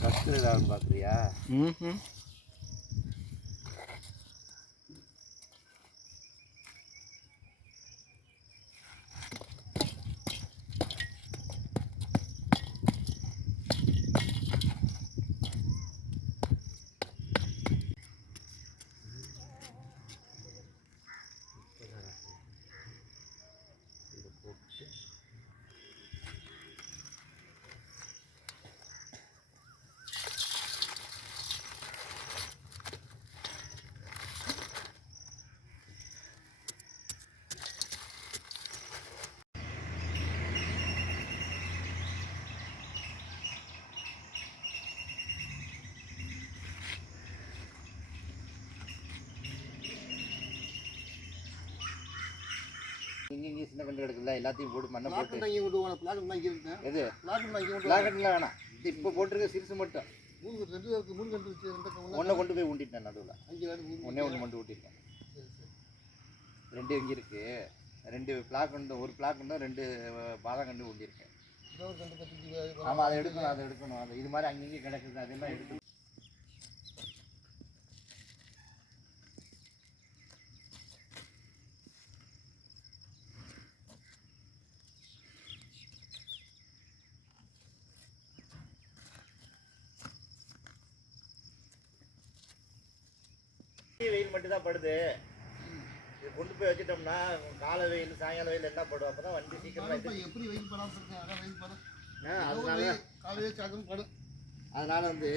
Subscribe ஆகும் பார்க்குறியா ம் ம் இங்கே சின்ன கண்டு கிடக்குல்ல எல்லாத்தையும் போட்டு மண்ணை போட்டு. இங்கே கொண்டு போகணும் பிளாட் இங்கே இருக்கேன் எது பிளாட் இங்கே கொண்டு பிளாக்கெட்லாம் வேணாம். இது இப்போ போட்டிருக்க சிறுசு மட்டும். மூணு ரெண்டு இருக்கு மூணு கண்டு ரெண்டு ஒன்றை கொண்டு போய் ஊண்டிட்டேன் நடுவில். அஞ்சு ஒன்றே ஒன்று மட்டும் ஊட்டிருக்கேன் ரெண்டு இங்கே இருக்கு. ரெண்டு பிளாக் கண்டு ஒரு பிளாக் கண்டும் ரெண்டு பாதாம் கண்டு ஊண்டியிருக்கேன். கண்டு கட்டிக்கு ஆமாம் அதை எடுக்கணும் அதை எடுக்கணும். அது இது மாதிரி அங்கங்கே கிடக்குது அதெல்லாம் எடுக்கணும் வெயில் மட்டும் தான் படுது. இது கொண்டு போய் வச்சுட்டோம்னா காலை வெயில் சாயங்கால வெயில் என்ன படும்? அப்போ தான் வண்டி சீக்கிரமாக இப்போ எப்படி வெயில் பண்ணாமல் இருக்கேன் அதான் வெயில் ஆ, அதனால காலையிலே சாயந்தரம் படம் அதனால வந்து